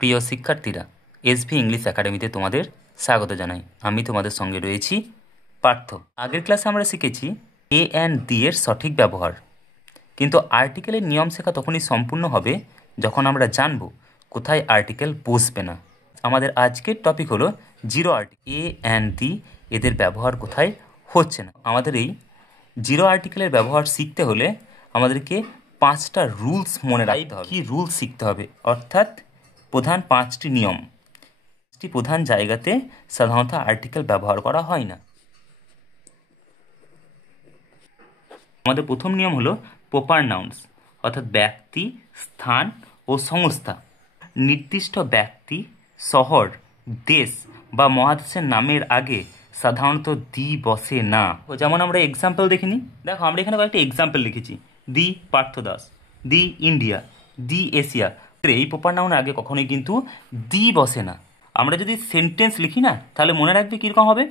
প্রিয় শিক্ষার্থীরা, SV English একাডেমিতে তোমাদের স্বাগত জানাই। আমি তোমাদের সঙ্গে রয়েছি পার্থ। আগের ক্লাসে আমরা শিখেছি এ অ্যান্ড দি এর সঠিক ব্যবহার, কিন্তু আর্টিকেলের নিয়ম শেখা তখনই সম্পূর্ণ হবে যখন আমরা জানব কোথায় আর্টিকেল বসবে না। আমাদের আজকের টপিক হলো zero article. A and the এদের ব্যবহার কোথায় হচ্ছে না। আমাদের এই জিরো আর্টিকেলের ব্যবহার শিখতে হলে আমাদেরকে 5টা রুলস মনে রাখতে হবে। কি রুলস শিখতে হবে, অর্থাৎ প্রধান 5টি নিয়ম। প্রধান জায়গাতে সাধারণত আর্টিকেল ব্যবহার করা হয় না। আমাদের প্রথম নিয়ম হলো প্রপার নাউন্স, অর্থাৎ ব্যক্তি, স্থান ও সংস্থা। নির্দিষ্ট ব্যক্তি, শহর, দেশ বা মহাদেশের নামের আগে সাধারণত দি বসে না। যেমন আমরা এক্সাম্পল দেখে নিই। দেখো, আমরা এখানে কয়েকটা এক্সাম্পল লিখেছি। The Partha Das, the India, the Asia. এই প্রপার নাউনের আগে কখনোই কিন্তু দি বসে না। আমরা যদি সেন্টেন্স লিখি না, তাহলে মনে রাখবে কীরকম হবে।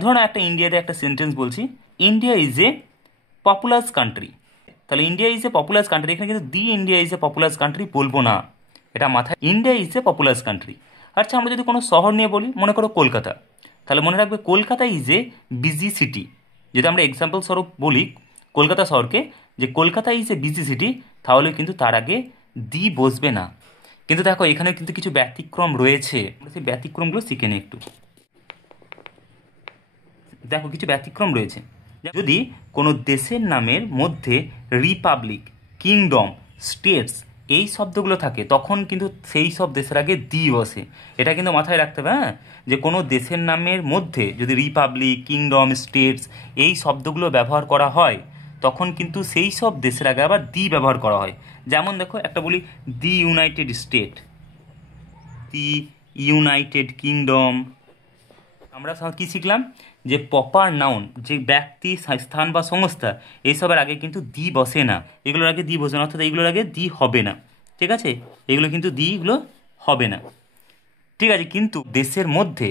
ধরুন একটা ইন্ডিয়াতে একটা সেন্টেন্স বলছি, India is a populous country. তাহলে India is a populous country, এখানে কিন্তু the India is a populous country বলবো না, এটা মাথায়। India is a populous country. আচ্ছা, আমরা যদি কোনো শহর নিয়ে বলি, মনে করো কলকাতা, তাহলে মনে রাখবে Kolkata is a busy city. যদি আমরা এক্সাম্পল স্বরূপ বলি কলকাতা শহরকে, যে Kolkata is a busy city, তাহলে কিন্তু তার আগে দি বসবে না। কিন্তু দেখো, এখানে কিন্তু কিছু ব্যতিক্রম রয়েছে, সেই ব্যতিক্রমগুলো শিখে নিই একটু। দেখো, কিছু ব্যতিক্রম রয়েছে। যদি কোনো দেশের নামের মধ্যে রিপাবলিক, কিংডম, স্টেটস এই শব্দগুলো থাকে, তখন কিন্তু সেই সব দেশের আগে দি বসে। এটা কিন্তু মাথায় রাখতে হবে, হ্যাঁ, যে কোনো দেশের নামের মধ্যে যদি রিপাবলিক, কিংডম, স্টেটস এই শব্দগুলো ব্যবহার করা হয়, তখন কিন্তু সেই সব দেশের আগে আবার দি ব্যবহার করা হয়। যেমন দেখো, একটা বলি the United state, the United kingdom. আমরা কি শিখলাম, যে প্রপার নাউন, যে ব্যক্তি, স্থান বা সংস্থা, এইসবের আগে কিন্তু দি বসে না। এগুলোর আগে দি বসে না, অর্থাৎ এইগুলোর আগে দি হবে না। ঠিক আছে, এগুলো কিন্তু দিগুলো হবে না। ঠিক আছে, কিন্তু দেশের মধ্যে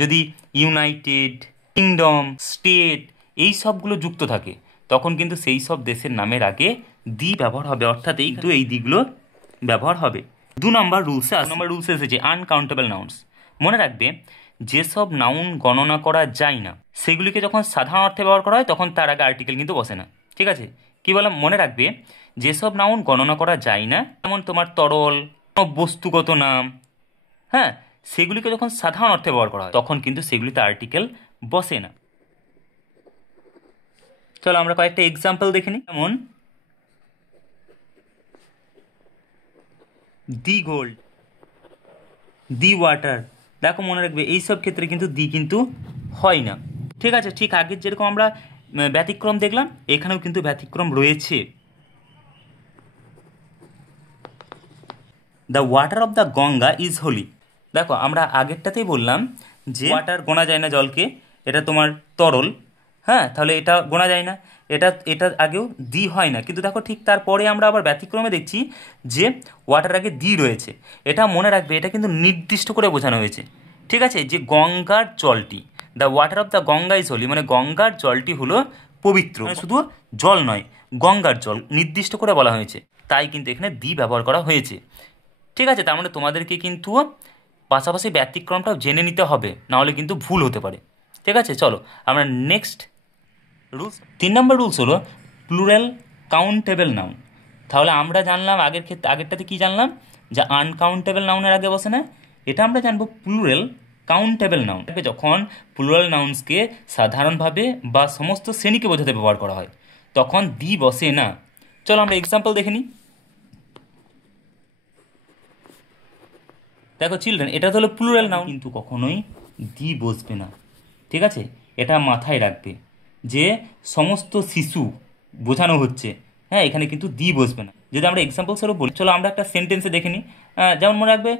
যদি ইউনাইটেড, কিংডম, স্টেট এই সবগুলো যুক্ত থাকে, তখন কিন্তু সেই সব দেশের নামের আগে দি ব্যবহার হবে, অর্থাৎ এই দিগুলো ব্যবহার হবে। 2 নম্বর রুলসে এসেছে আনকাউন্টেবল নাউন্স। মনে রাখবে, যেসব নাউন গণনা করা যায় না, সেগুলিকে যখন সাধারণ অর্থে ব্যবহার করা হয়, তখন তার আগে আর্টিকেল কিন্তু বসে না। ঠিক আছে, কি বললাম, মনে রাখবে, যেসব নাউন গণনা করা যায় না, যেমন তোমার তরল, বস্তুগত নাম, হ্যাঁ, সেগুলিকে যখন সাধারণ অর্থে ব্যবহার করা হয়, তখন কিন্তু সেগুলিতে আর্টিকেল বসে না। চলো আমরা কয়েকটা এক্সাম্পল দেখে নিই। যেমন দি গোল্ড, দি ওয়াটার। দেখো, মনে রাখবে এইসব ক্ষেত্রে কিন্তু দি কিন্তু হয় না। ঠিক আছে, ঠিক আগের যেরকম আমরা ব্যতিক্রম দেখলাম, এখানেও কিন্তু ব্যতিক্রম রয়েছে। The water of the Ganga is holy. দেখো, আমরা আগেরটাতেই বললাম যে ওয়াটার গোনা যায় না জলকে, এটা তোমার তরল, হ্যাঁ, তাহলে এটা গোনা যায় না, এটা আগেও দি হয় না। কিন্তু দেখো, ঠিক তারপরে আমরা আবার ব্যতিক্রমে দেখছি যে ওয়াটার আগে দি রয়েছে। এটা মনে রাখবে, এটা কিন্তু নির্দিষ্ট করে বোঝানো হয়েছে। ঠিক আছে, যে গঙ্গার জলটি, the water of the Ganga is holy, মানে গঙ্গার জলটি হলো পবিত্র। শুধু জল নয়, গঙ্গার জল নির্দিষ্ট করে বলা হয়েছে, তাই কিন্তু এখানে দি ব্যবহার করা হয়েছে। ঠিক আছে, তার মানে তোমাদেরকে কিন্তু পাশাপাশি ব্যতিক্রমটাও জেনে নিতে হবে, নাহলে কিন্তু ভুল হতে পারে। ঠিক আছে, চলো আমরা নেক্সট রুলস। 3 নম্বর রুলস হলো প্লুরাল কাউন্টেবল নাউন। তাহলে আমরা জানলাম আগেরটাতে কি জানলাম, যে আনকাউন্টেবল নাউনের আগে বসে না। এটা আমরা জানবো প্লুরাল কাউন্টেবল নাউন। যখন প্লুরাল নাউন্সকে সাধারণভাবে বা সমস্ত শ্রেণীকে বোঝাতে ব্যবহার করা হয়, তখন দি বসে না। চলো আমরা এক্সাম্পল দেখে নিই। দেখো, চিলড্রেন, এটা হলো প্লুরাল নাউন, কিন্তু কখনোই দি বসবে না। ঠিক আছে, এটা মাথায় রাখবে, যে সমস্ত শিশু বোঝানো হচ্ছে, হ্যাঁ, এখানে কিন্তু দি বসবে না। যদি আমরা এক্সাম্পল স্বরূপ বলি, চলো আমরা একটা সেন্টেন্সে দেখে নিই। যেমন মনে রাখবে,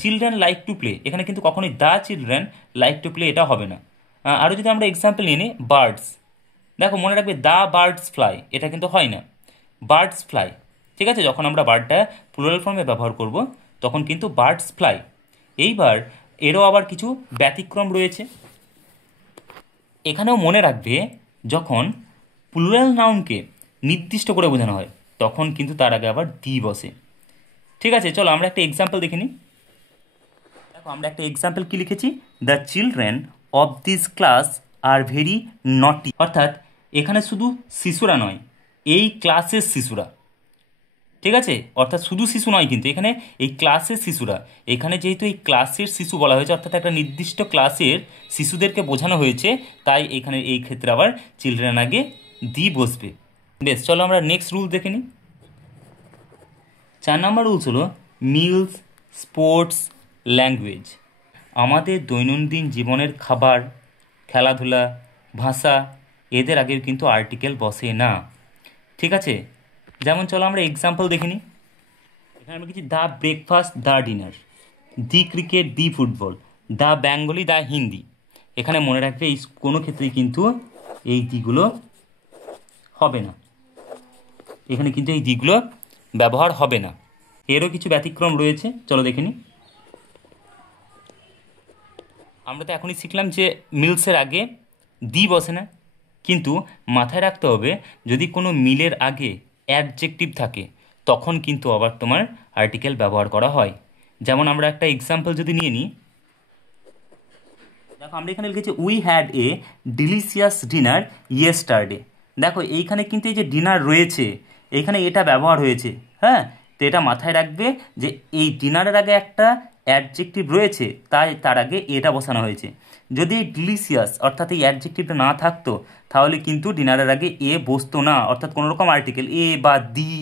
চিলড্রেন লাইক টু প্লে, এখানে কিন্তু কখনোই the children like to play এটা হবে না। আরও যদি আমরা এক্সাম্পল নিয়ে নিই, বার্ডস। দেখো, মনে রাখবে দ্য বার্ডস ফ্লাই, এটা কিন্তু হয় না, বার্ডস ফ্লাই। ঠিক আছে, যখন আমরা বার্ডটা প্লুরাল ফর্মে ব্যবহার করব, তখন কিন্তু বার্ডস ফ্লাই। এইবার এরও আবার কিছু ব্যতিক্রম রয়েছে। এখানেও মনে রাখবে, যখন প্লুরাল নাউনকে নির্দিষ্ট করে বোঝানো হয়, তখন কিন্তু তার আগে আবার দি বসে। ঠিক আছে, চলো আমরা একটা এক্সাম্পল দেখে নিই। আমরা একটা এক্সাম্পল কি লিখেছি, the children of this class are very নটি, অর্থাৎ এখানে শুধু শিশুরা নয়, এই ক্লাসের শিশুরা, ঠিক আছে, অর্থাৎ শুধু শিশু নয় কিন্তু এখানে এই ক্লাসের শিশুরা, এখানে যেহেতু এই ক্লাসের শিশু বলা হয়েছে অর্থাৎ একটা নির্দিষ্ট ক্লাসের শিশুদেরকে বোঝানো হয়েছে, তাই এখানে এই ক্ষেত্রে আবার চিলড্রেন আগে দি বসবে। বেশ, চলো আমরা নেক্সট রুল দেখে নিই। 4 নম্বর রুলস হলো মিলস, স্পোর্টস, ল্যাঙ্গুয়েজ। আমাদের দৈনন্দিন জীবনের খাবার, খেলাধুলা, ভাষা, এদের আগেও কিন্তু আর্টিকেল বসে না, ঠিক আছে। যেমন চলো আমরা এক্সাম্পল দেখে নিই। এখানে আমরা কিছু the breakfast, the dinner, the cricket, the football, the Bengali, the Hindi. এখানে মনে রাখবে এই কোনো ক্ষেত্রেই কিন্তু এই দিগুলো হবে না, এখানে কিন্তু এই দিগুলো ব্যবহার হবে না। এরও কিছু ব্যতিক্রম রয়েছে, চলো দেখে নিই। আমরা তো এখনই শিখলাম যে মিলসের আগে দি বসে না, কিন্তু মাথায় রাখতে হবে যদি কোনো মিলের আগে অ্যাডজেক্টিভ থাকে তখন কিন্তু আবার তোমার আর্টিকেল ব্যবহার করা হয়। যেমন আমরা একটা এক্সাম্পল যদি নিয়ে নিই, দেখো আমরা এখানে লিখেছি we had a delicious dinner yesterday. দেখো এইখানে কিন্তু এই যে ডিনার রয়েছে এইখানে এটা ব্যবহার হয়েছে, হ্যাঁ, তো এটা মাথায় রাখবে যে এই ডিনারের আগে একটা অ্যাডজেক্টিভ রয়েছে তাই তার আগে এটা বসানো হয়েছে। যদি ডিলিশিয়াস অর্থাৎ এই অ্যাডজেক্টিভটা না থাকতো তাহলে কিন্তু ডিনারের আগে এ বসতো না, অর্থাৎ কোনো রকম আর্টিকেল এ বা দি,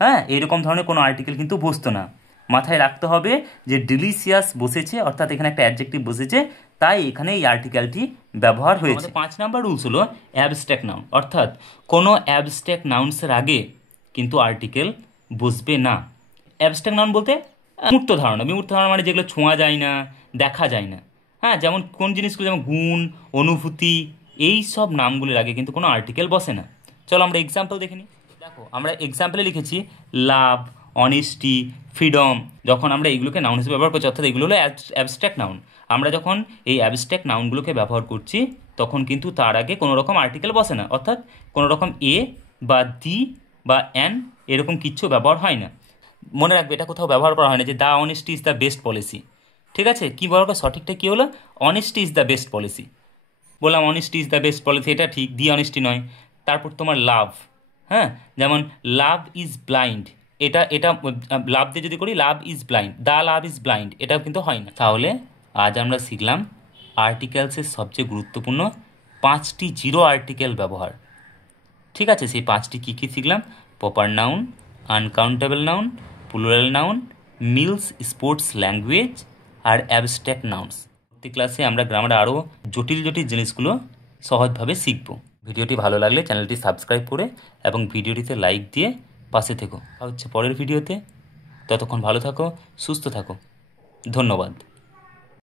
হ্যাঁ, এরকম ধরনের কোনো আর্টিকেল কিন্তু বসতো না। মাথায় রাখতে হবে যে ডিলিশিয়াস বসেছে অর্থাৎ এখানে একটা অ্যাডজেক্টিভ বসেছে, তাই এখানে এই আর্টিকেলটি ব্যবহার হয়েছে। 5 নাম্বার রুলস হলো অ্যাবস্ট্রাক্ট নাউন, অর্থাৎ কোনো অ্যাবস্ট্রাক্ট নাউন্সের আগে কিন্তু আর্টিকেল বসবে না। অ্যাবস্ট্রাক্ট নাউন বলতে বিমূর্ত ধারণা, বিমূর্ত ধারণা মানে যেগুলো ছোঁয়া যায় না, দেখা যায় না, হ্যাঁ, যেমন কোন জিনিসগুলো যেমন গুণ, অনুভূতি, এই সব নামগুলির আগে কিন্তু কোনো আর্টিকেল বসে না। চলো আমরা এক্সাম্পল দেখে নিই। দেখো আমরা এক্সাম্পলে লিখেছি লাভ, অনেস্টি, ফ্রিডম। যখন আমরা এইগুলোকে নাউন হিসেবে ব্যবহার করছি অর্থাৎ এগুলো হলো অ্যাবস্ট্রাক্ট নাউন, আমরা যখন এই অ্যাবস্ট্রাক্ট নাউনগুলোকে ব্যবহার করছি তখন কিন্তু তার আগে কোনো রকম আর্টিকেল বসে না, অর্থাৎ কোনো রকম এ বা দি বা অ্যান এরকম কিচ্ছু ব্যবহার হয় না। মনে রাখবে এটা কোথাও ব্যবহার করা হয় না যে the honesty is the best policy, ঠিক আছে। কী বলবো সঠিকটা কী হলো, honesty is the best policy. বললাম honesty is the best policy, এটা ঠিক, দি অনেস্টি নয়। তারপর তোমার লাভ, হ্যাঁ, যেমন লাভ ইজ ব্লাইন্ড, এটা এটা লাভ দিয়ে যদি করি love is blind, the love is blind, এটাও কিন্তু হয় না। তাহলে আজ আমরা শিখলাম আর্টিকেলসের সবচেয়ে গুরুত্বপূর্ণ 5টি জিরো আর্টিকেল ব্যবহার, ঠিক আছে। সেই 5টি কী কী শিখলাম, proper noun, uncountable noun, plural noun, meals, sports, language আর অ্যাবস্ট্রাক্ট নাউন্স। প্রত্যেক ক্লাসে আমরা গ্রামারে আরও জটিল জটিল জিনিসগুলো সহজভাবে শিখব। ভিডিওটি ভালো লাগলে চ্যানেলটি সাবস্ক্রাইব করে এবং ভিডিওটিতে লাইক দিয়ে পাশে থেকো। আর হচ্ছে পরের ভিডিওতে, ততক্ষণ ভালো থাকো, সুস্থ থাকো, ধন্যবাদ।